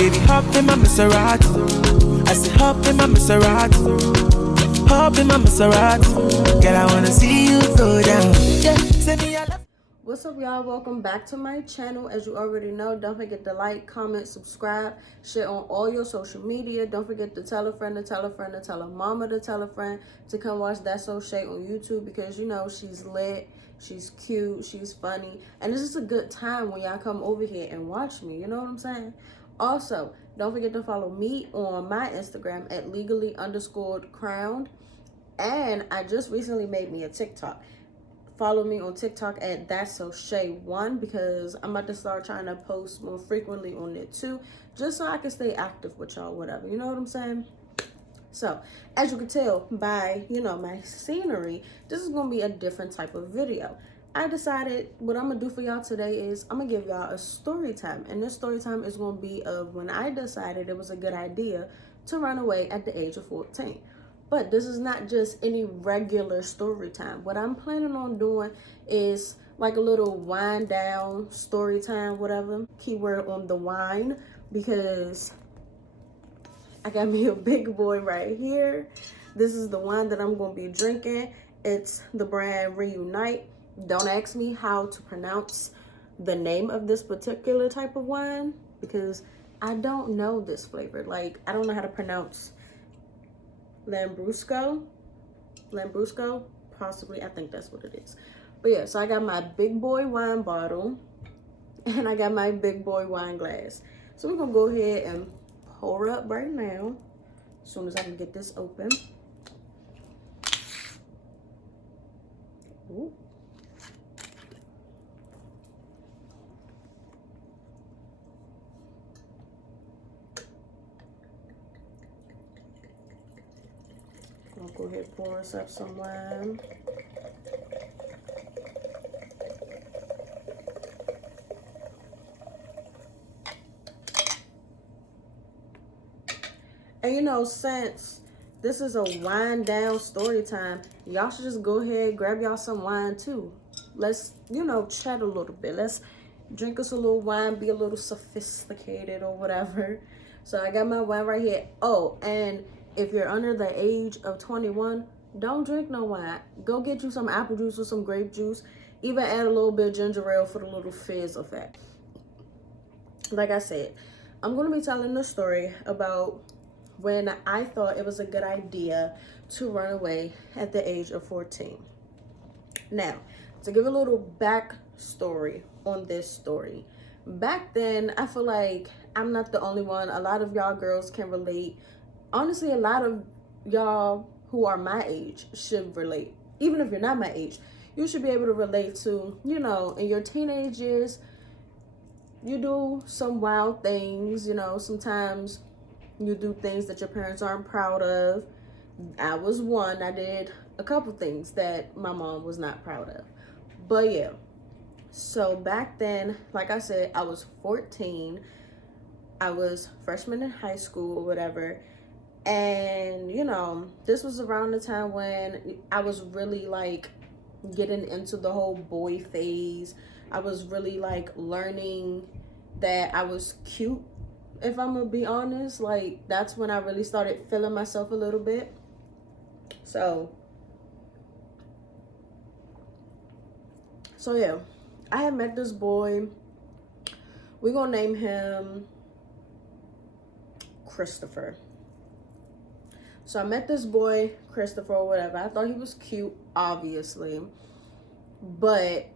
Baby, hop in my Maserati. I say hop in my Maserati. Hop in my Maserati. Girl, I wanna see you go down. Yeah, send me a love. What's up, y'all? Welcome back to my channel. As you already know, don't forget to like, comment, subscribe, share on all your social media. Don't forget to tell a friend, to tell a friend, to tell a mama, to tell a friend to come watch That's So Shay on YouTube, because you know she's lit, she's cute, she's funny, and it's just a good time when y'all come over here and watch me. You know what I'm saying? Also, don't forget to follow me on my Instagram at legally_crowned. And I just recently made me a TikTok. Follow me on TikTok at That's So Shay1, because I'm about to start trying to post more frequently on it too, just so I can stay active with y'all, whatever. You know what I'm saying? So, as you can tell by, my scenery, this is going to be a different type of video. I decided what I'm going to do for y'all today is I'm going to give y'all a story time. And this story time is going to be of when I decided it was a good idea to run away at the age of 14. But this is not just any regular story time. What I'm planning on doing is like a little wind down story time, whatever. Keyword on the wine, because I got me a big boy right here. This is the wine that I'm going to be drinking. It's the brand Reunite. Don't ask me how to pronounce the name of this particular type of wine, because I don't know this flavor. Like, I don't know how to pronounce Lambrusco, possibly. I think that's what it is. But yeah, so I got my big boy wine bottle and I got my big boy wine glass. So we're gonna go ahead and pour up right now, as soon as I can get this open. Ooh. I'll go ahead and pour us up some wine. And since this is a wind down story time, y'all should just go ahead, grab y'all some wine too. Let's, chat a little bit. Let's drink us a little wine, be a little sophisticated or whatever. So I got my wine right here. Oh, and if you're under the age of 21, don't drink no wine. Go get you some apple juice or some grape juice. Even add a little bit of ginger ale for the little fizz effect. Like I said, I'm going to be telling the story about when I thought it was a good idea to run away at the age of 14. Now, to give a little backstory on this story. Back then, I feel like I'm not the only one. A lot of y'all girls can relate. Honestly, a lot of y'all who are my age should relate. Even if you're not my age, you should be able to relate to, in your teenage years, you do some wild things. Sometimes you do things that your parents aren't proud of. I was one. I did a couple things that my mom was not proud of. But yeah, so back then, like I said, I was 14. I was freshman in high school or whatever. And, this was around the time when I was really like getting into the whole boy phase. I was really like learning that I was cute, if I'm gonna be honest. Like, that's when I really started feeling myself a little bit. So yeah, I had met this boy. We're gonna name him Christopher. So I met this boy, Christopher or whatever. I thought he was cute, obviously. But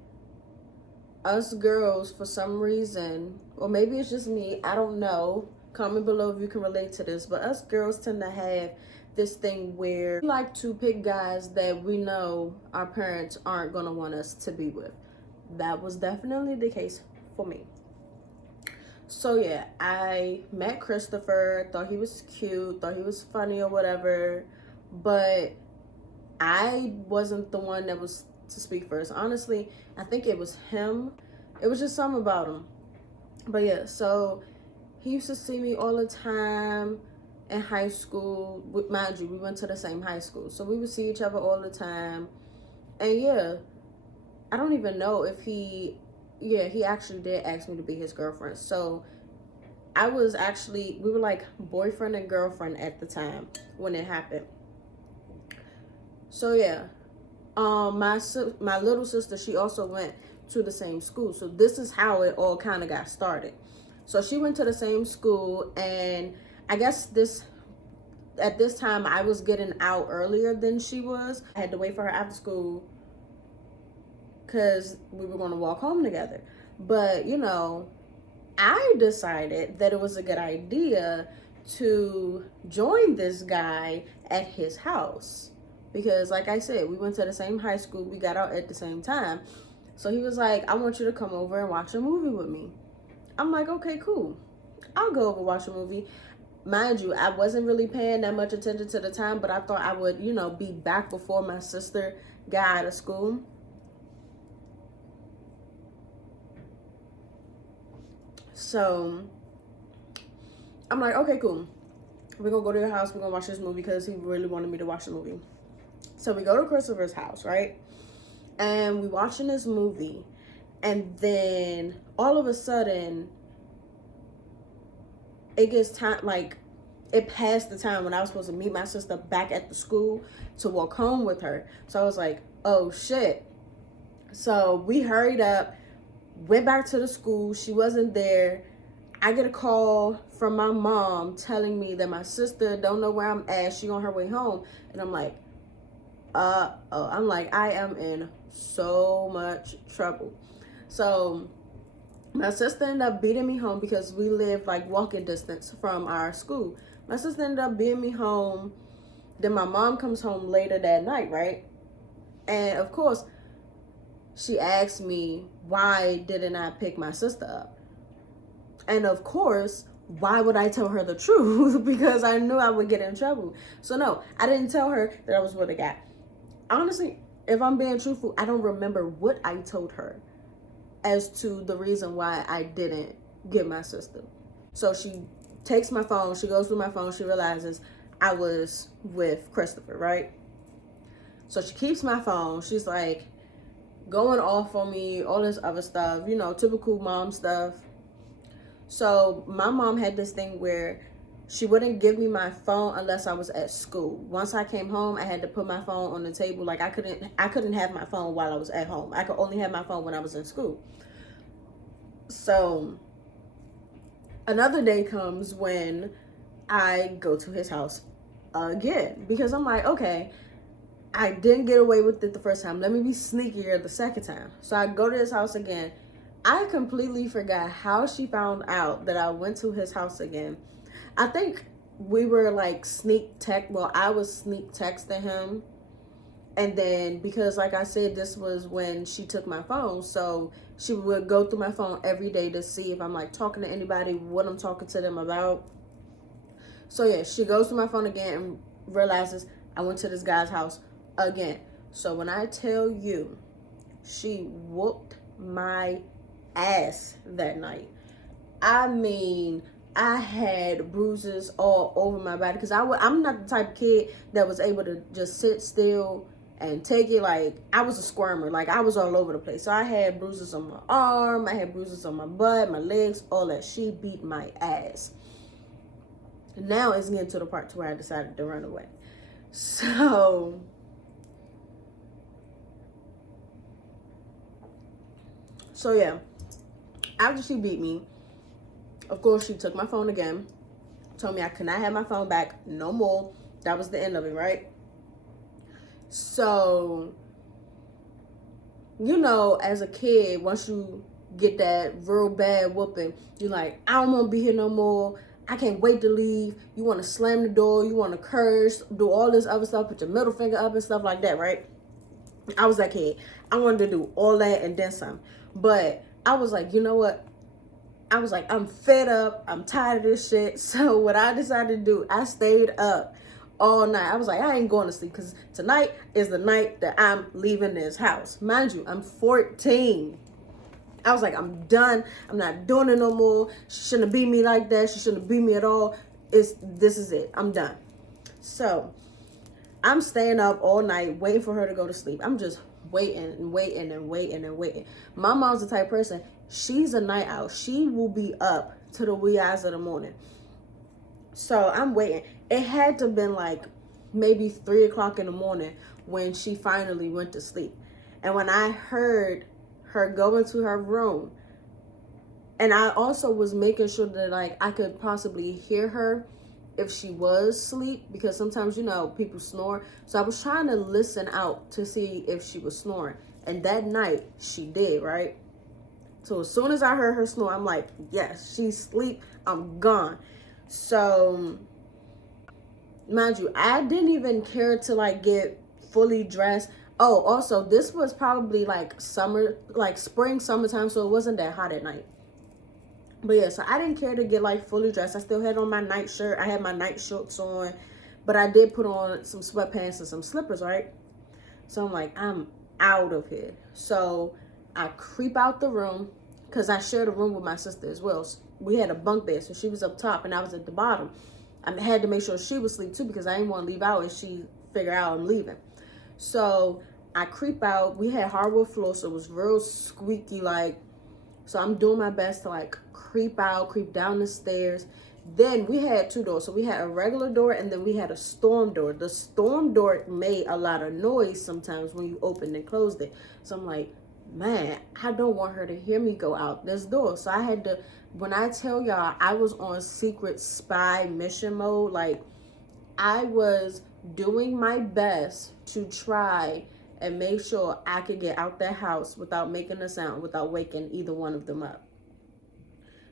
us girls, for some reason, or maybe it's just me, I don't know. Comment below if you can relate to this. But us girls tend to have this thing where we like to pick guys that we know our parents aren't going to want us to be with. That was definitely the case for me. So yeah, I met Christopher, thought he was cute, thought he was funny or whatever, but I wasn't the one that was to speak first. Honestly, I think it was him. It was just something about him. But yeah, so he used to see me all the time in high school. Mind you, we went to the same high school, so we would see each other all the time. And yeah, I don't even know if he actually did ask me to be his girlfriend. So we were like boyfriend and girlfriend at the time when it happened. So yeah, my little sister, she also went to the same school. So this is how it all kind of got started. So she went to the same school, and I guess at this time I was getting out earlier than she was. I had to wait for her after school because we were going to walk home together. But you know, I decided that it was a good idea to join this guy at his house because, like I said, we went to the same high school, we got out at the same time. So he was like, I want you to come over and watch a movie with me. I'm like, okay, cool, I'll go over watch a movie. Mind you, I wasn't really paying that much attention to the time, but I thought I would, you know, be back before my sister got out of school. So I'm like, okay, cool, we're gonna go to your house, we're gonna watch this movie because he really wanted me to watch the movie. So we go to Christopher's house, right? And we watching this movie, and then all of a sudden it gets time, like it passed the time when I was supposed to meet my sister back at the school to walk home with her. So I was like, oh shit. So we hurried up, went back to the school. She wasn't there. I get a call from my mom telling me that my sister don't know where I'm at. She on her way home. And I'm like, I'm like, I am in so much trouble. So my sister ended up beating me home because we live like walking distance from our school. My sister ended up beating me home. Then my mom comes home later that night, right? And of course, she asked me, why didn't I pick my sister up? And of course, why would I tell her the truth? Because I knew I would get in trouble. So no, I didn't tell her that I was with a guy. Honestly, if I'm being truthful, I don't remember what I told her as to the reason why I didn't get my sister. So she takes my phone, she goes through my phone, she realizes I was with Christopher, right? So she keeps my phone, she's like going off on me, all this other stuff, you know, typical mom stuff. So my mom had this thing where she wouldn't give me my phone unless I was at school. Once I came home, I had to put my phone on the table. Like I couldn't have my phone while I was at home. I could only have my phone when I was in school. So another day comes when I go to his house again because I'm like, okay, I didn't get away with it the first time. Let me be sneakier the second time. So I go to his house again. I completely forgot how she found out that I went to his house again. I think we were like I was sneak texting him. And then because like I said, this was when she took my phone. So she would go through my phone every day to see if I'm like talking to anybody, what I'm talking to them about. So yeah, she goes through my phone again and realizes I went to this guy's house again. So when I tell you, she whooped my ass that night. I mean, I had bruises all over my body because I'm not the type of kid that was able to just sit still and take it. Like I was a squirmer, like I was all over the place. So I had bruises on my arm, I had bruises on my butt, my legs, all that. She beat my ass. Now it's getting to the part to where I decided to run away. So yeah, after she beat me, of course, she took my phone again, told me I could not have my phone back no more. That was the end of it, right? So, you know, as a kid, once you get that real bad whooping, you're like, I don't want to be here no more. I can't wait to leave. You want to slam the door. You want to curse, do all this other stuff, put your middle finger up and stuff like that, right? I was that kid. I wanted to do all that and then some. But I was like, you know what? I was like, I'm fed up. I'm tired of this shit. So what I decided to do, I stayed up all night. I was like, I ain't going to sleep because tonight is the night that I'm leaving this house. Mind you, I'm 14. I was like, I'm done. I'm not doing it no more. She shouldn't have beat me like that. She shouldn't have beat me at all. This is it. I'm done. So I'm staying up all night waiting for her to go to sleep. I'm just waiting and waiting and waiting and waiting. My mom's the type of person, she's a night owl. She will be up to the wee hours of the morning. So I'm waiting. It had to have been like maybe 3 o'clock in the morning when she finally went to sleep. And when I heard her go into her room, and I also was making sure that like I could possibly hear her if she was asleep, because sometimes, you know, people snore. So I was trying to listen out to see if she was snoring. And that night she did, right? So as soon as I heard her snore, I'm like, yes, she's asleep. I'm gone. So mind you, I didn't even care to like get fully dressed. Oh, also, this was probably like summer, like spring, summertime, so it wasn't that hot at night. But yeah, so I didn't care to get like fully dressed. I still had on my night shirt. I had my night shorts on, but I did put on some sweatpants and some slippers, right? So I'm like, I'm out of here. So I creep out the room, because I shared a room with my sister as well. So we had a bunk bed, so she was up top and I was at the bottom. I had to make sure she was asleep too, because I didn't want to leave out and she figure out I'm leaving. So I creep out. We had hardwood floor, so it was real squeaky like. So I'm doing my best to like creep out, creep down the stairs. Then we had 2 doors. So we had a regular door and then we had a storm door. The storm door made a lot of noise sometimes when you opened and closed it. So I'm like, man, I don't want her to hear me go out this door. So I had to, when I tell y'all, I was on secret spy mission mode. Like, I was doing my best to try and make sure I could get out that house without making a sound, without waking either one of them up.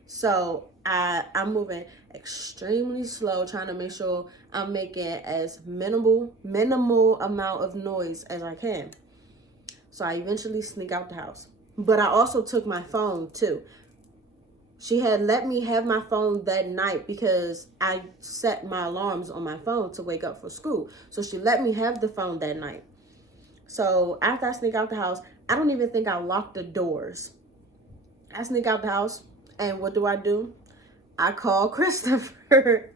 So I'm moving extremely slow, trying to make sure I'm making as minimal amount of noise as I can. So I eventually sneak out the house. But I also took my phone too. She had let me have my phone that night because I set my alarms on my phone to wake up for school. So she let me have the phone that night. So after I sneak out the house, I don't even think I locked the doors. I sneak out the house, and what do? I call Christopher.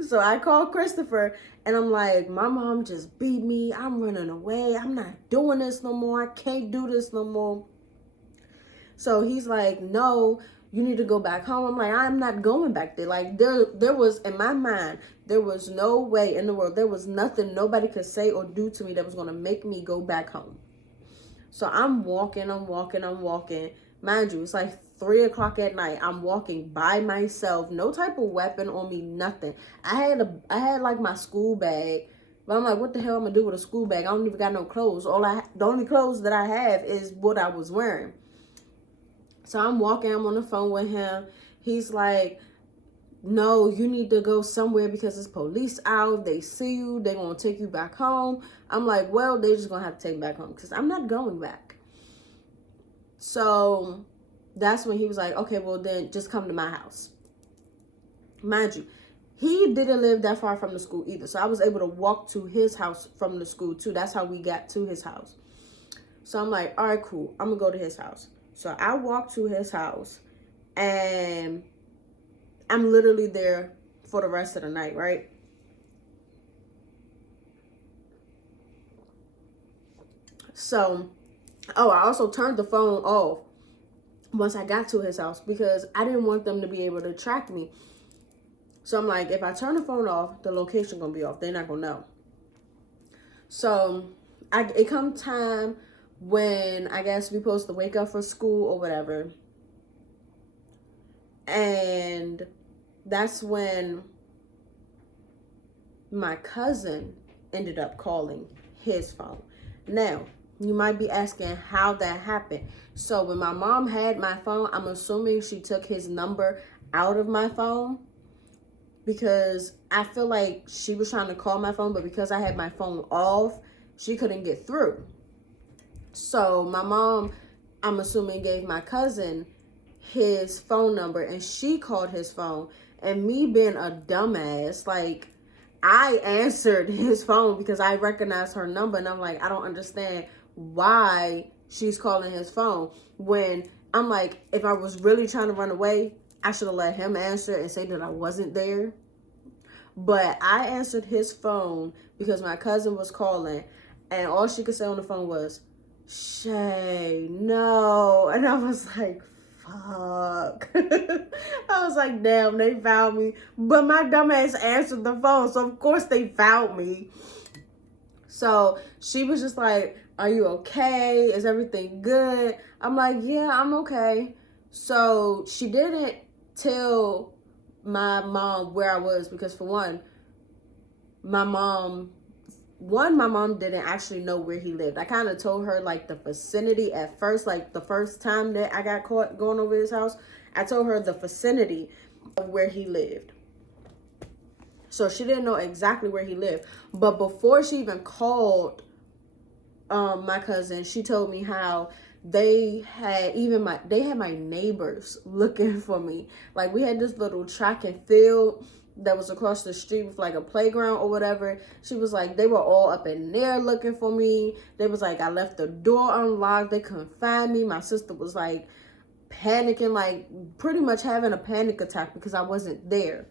So I call Christopher, and I'm like, my mom just beat me. I'm running away. I'm not doing this no more. I can't do this no more. So he's like, no, you need to go back home. I'm like, I'm not going back there. Like, there was, in my mind, there was no way in the world. There was nothing nobody could say or do to me that was going to make me go back home. So I'm walking. Mind you, it's like 3 o'clock at night. I'm walking by myself. No type of weapon on me, nothing. I had like my school bag. But I'm like, what the hell am I going to do with a school bag? I don't even got no clothes. The only clothes that I have is what I was wearing. So I'm walking, I'm on the phone with him. He's like, no, you need to go somewhere because it's police out. They see you. They're going to take you back home. I'm like, well, they're just going to have to take me back home because I'm not going back. So that's when he was like, okay, well, then just come to my house. Mind you, he didn't live that far from the school either. So I was able to walk to his house from the school too. That's how we got to his house. So I'm like, all right, cool. I'm going to go to his house. So I walk to his house and I'm literally there for the rest of the night, right? So, I also turned the phone off once I got to his house because I didn't want them to be able to track me. So I'm like, if I turn the phone off, the location gonna be off. They're not gonna know. So it come time when I guess we supposed to wake up for school or whatever. And that's when my cousin ended up calling his phone. Now, you might be asking how that happened. So when my mom had my phone, I'm assuming she took his number out of my phone because I feel like she was trying to call my phone, but because I had my phone off, she couldn't get through. So my mom, I'm assuming, gave my cousin his phone number and she called his phone. And me being a dumbass, like, I answered his phone because I recognized her number. And I'm like, I don't understand why she's calling his phone. When I'm like, if I was really trying to run away, I should have let him answer and say that I wasn't there. But I answered his phone because my cousin was calling. And all she could say on the phone was, Shay, no. And I was like, fuck. I was like, damn, they found me. But my dumbass answered the phone, so of course they found me. So she was just like, are you okay? Is everything good? I'm like, yeah, I'm okay. So she didn't tell my mom where I was because, for one, my mom didn't actually know where he lived. I kind of told her like the vicinity at first, like the first time that I got caught going over his house. I told her the vicinity of where he lived. So she didn't know exactly where he lived. But before she even called my cousin, she told me how they had my neighbors looking for me. Like, we had this little track and field that was across the street with like a playground or whatever. She was like, they were all up in there looking for me. They was like, I left the door unlocked. They couldn't find me. My sister was like panicking, like pretty much having a panic attack because I wasn't there.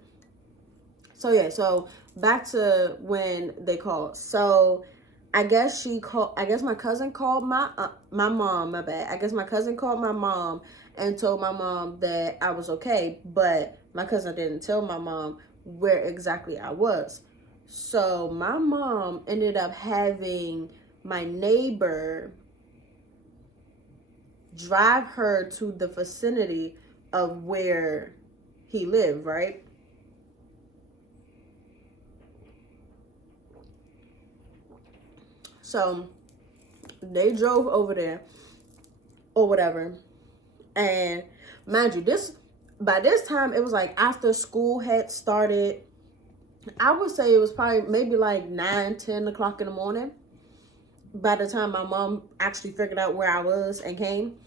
So yeah, so back to when they called. So I guess my cousin called my mom, my bad. I guess my cousin called my mom and told my mom that I was okay, but my cousin didn't tell my mom where exactly I was. So my mom ended up having my neighbor drive her to the vicinity of where he lived, right? So they drove over there or whatever. And mind you, by this time it was like after school had started. I would say it was probably maybe like 9-10 o'clock in the morning by the time my mom actually figured out where I was and came.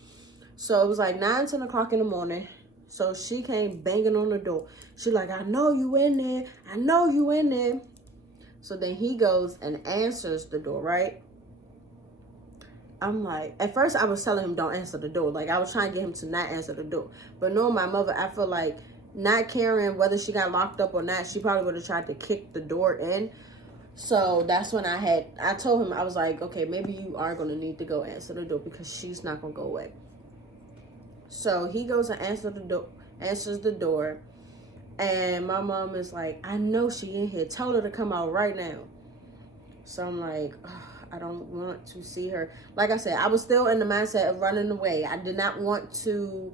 So it was like 9-10 o'clock in the morning. So she came banging on the door. She like, I know you in there. I know you in there. So then he goes and answers the door, right? I'm like, at first I was telling him don't answer the door. Like, I was trying to get him to not answer the door. But knowing my mother, I feel like not caring whether she got locked up or not, she probably would have tried to kick the door in. So that's when I told him, I was like, okay, maybe you are going to need to go answer the door because she's not going to go away. So he goes and answers the door. And my mom is like, I know she in here. Tell her to come out right now. So I'm like, I don't want to see her. Like I said, I was still in the mindset of running away. I did not want to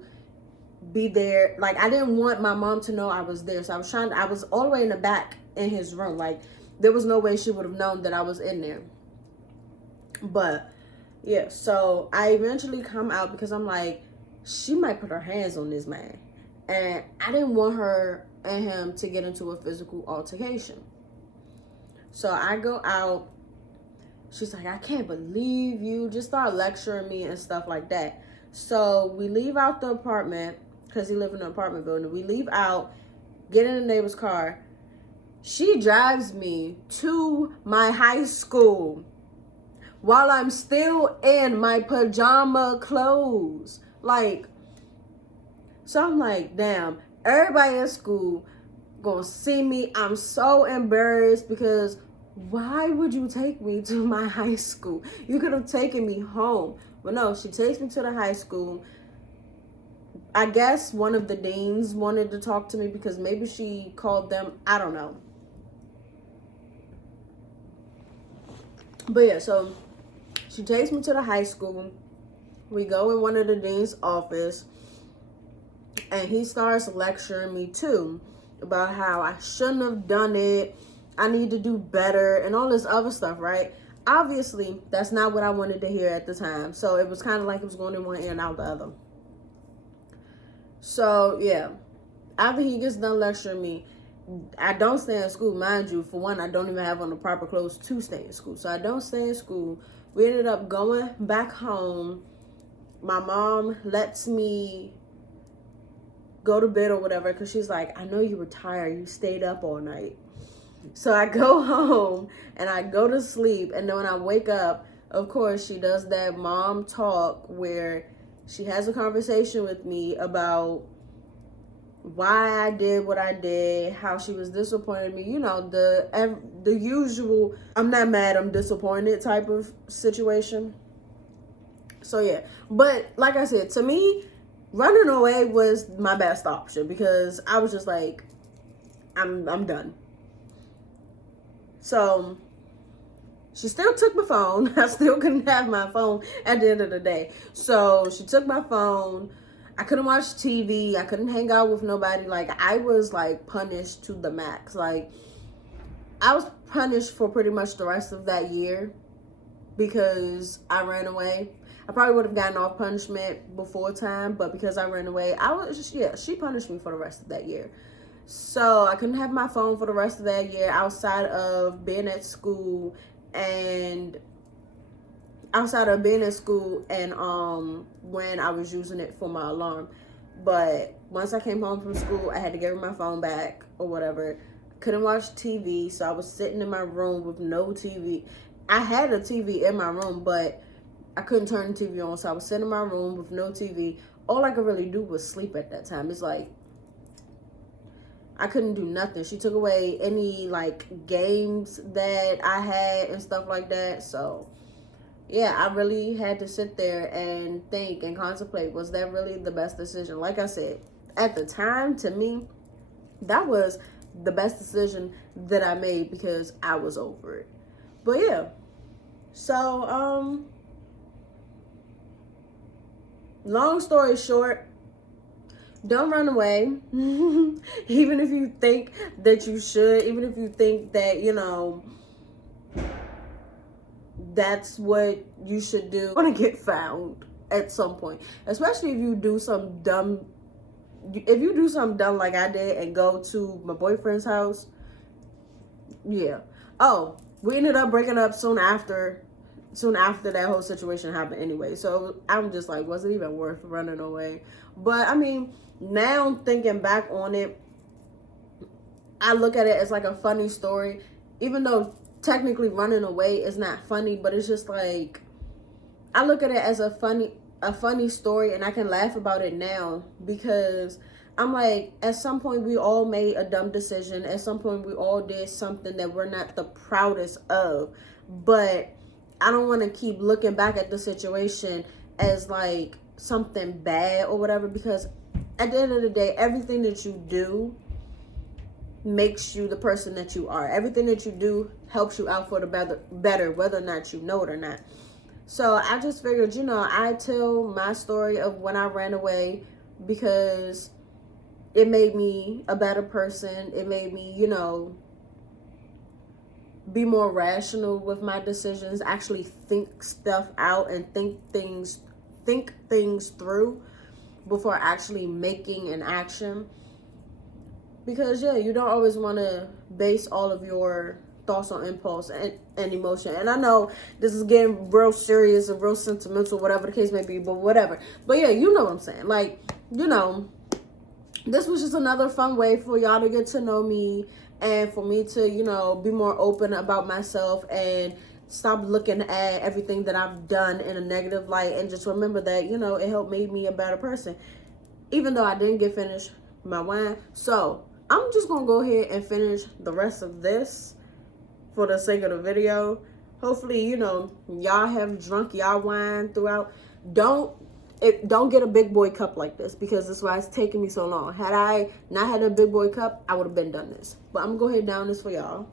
be there. Like, I didn't want my mom to know I was there. So I was all the way in the back in his room. Like, there was no way she would have known that I was in there. But yeah, so I eventually come out because I'm like, she might put her hands on this man. And I didn't want her and him to get into a physical altercation. So I go out. She's like, I can't believe you. Just start lecturing me and stuff like that. So we leave out the apartment because he lived in an apartment building. We leave out, get in the neighbor's car. She drives me to my high school while I'm still in my pajama clothes. Like, so I'm like, damn, everybody at school gonna see me. I'm so embarrassed because why would you take me to my high school? You could have taken me home. But no, she takes me to the high school. I guess one of the deans wanted to talk to me because maybe she called them. I don't know. But yeah, so she takes me to the high school. We go in one of the dean's office. And he starts lecturing me too about how I shouldn't have done it. I need to do better and all this other stuff, right? Obviously, that's not what I wanted to hear at the time. So it was kind of like it was going in one ear and out the other. So yeah, after he gets done lecturing me, I don't stay in school. Mind you, for one, I don't even have on the proper clothes to stay in school. So I don't stay in school. We ended up going back home. My mom lets me go to bed or whatever because she's like, I know you were tired. You stayed up all night. So I go home and I go to sleep. And then when I wake up, of course, she does that mom talk where she has a conversation with me about why I did what I did, how she was disappointed in me. You know, the usual, I'm not mad, I'm disappointed type of situation. So yeah, but like I said, to me, running away was my best option because I was just like, I'm done. So she still took my phone. I still couldn't have my phone at the end of the day. So she took my phone. I couldn't watch TV. I couldn't hang out with nobody. Like, I was like punished to the max. Like, I was punished for pretty much the rest of that year because I ran away. I probably would have gotten off punishment before time, but because I ran away, she punished me for the rest of that year. So I couldn't have my phone for the rest of that year outside of being at school and when I was using it for my alarm. But once I came home from school, I had to give her my phone back or whatever. Couldn't watch TV, so I was sitting in my room with no TV. I had a TV in my room, but I couldn't turn the TV on, so I was sitting in my room with no TV. All I could really do was sleep at that time. It's like, I couldn't do nothing. She took away any, like, games that I had and stuff like that. So, yeah, I really had to sit there and think and contemplate, was that really the best decision? Like I said, at the time, to me, that was the best decision that I made because I was over it. But, yeah. So, long story short, don't run away. Even if you think that you should, even if you think that, you know, that's what you should do, you're gonna get found at some point. Especially if you do some dumb like I did and go to my boyfriend's house. Yeah. Oh, we ended up breaking up soon after that whole situation happened anyway. So I'm just like, was it even worth running away? But I mean, now thinking back on it, I look at it as like a funny story, even though technically running away is not funny, but it's just like, I look at it as a funny story, and I can laugh about it now because I'm like, at some point we all made a dumb decision. At some point we all did something that we're not the proudest of, but I don't want to keep looking back at the situation as like something bad or whatever, because at the end of the day, everything that you do makes you the person that you are. Everything that you do helps you out for the better, whether or not you know it or not. So I just figured, you know, I tell my story of when I ran away because it made me a better person. It made me, you know, be more rational with my decisions, actually think stuff out and think things through before actually making an action. Because yeah, you don't always want to base all of your thoughts on impulse and emotion. And I know this is getting real serious and real sentimental, whatever the case may be, but whatever. But yeah, you know what I'm saying. Like, you know, this was just another fun way for y'all to get to know me and for me to, you know, be more open about myself and stop looking at everything that I've done in a negative light, and just remember that, you know, it helped make me a better person, even though I didn't get finished my wine. So I'm just gonna go ahead and finish the rest of this for the sake of the video. Hopefully, you know, y'all have drunk y'all wine throughout. Don't get a big boy cup like this, because that's why it's taking me so long. Had I not had a big boy cup, I would have been done this. But I'm gonna go ahead and down this for y'all.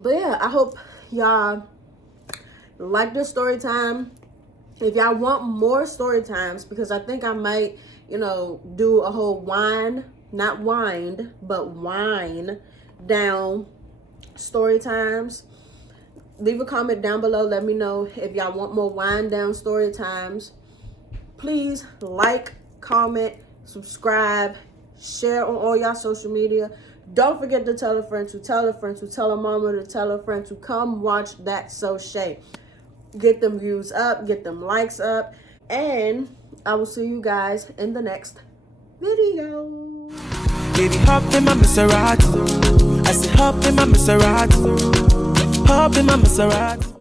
But yeah, I hope y'all like this story time. If y'all want more story times, because I think I might, you know, do a whole wine, not wind, but wine down story times. Leave a comment down below. Let me know if y'all want more wine down story times. Please like, comment, subscribe, share on all y'all social media. Don't forget to tell a friend to tell a friend to tell a mama to tell a friend to come watch That's So Shay. Get them views up, get them likes up, and I will see you guys in the next video. Baby, hop in my Maserati. I said hop in my Maserati. Hop in my Maserati.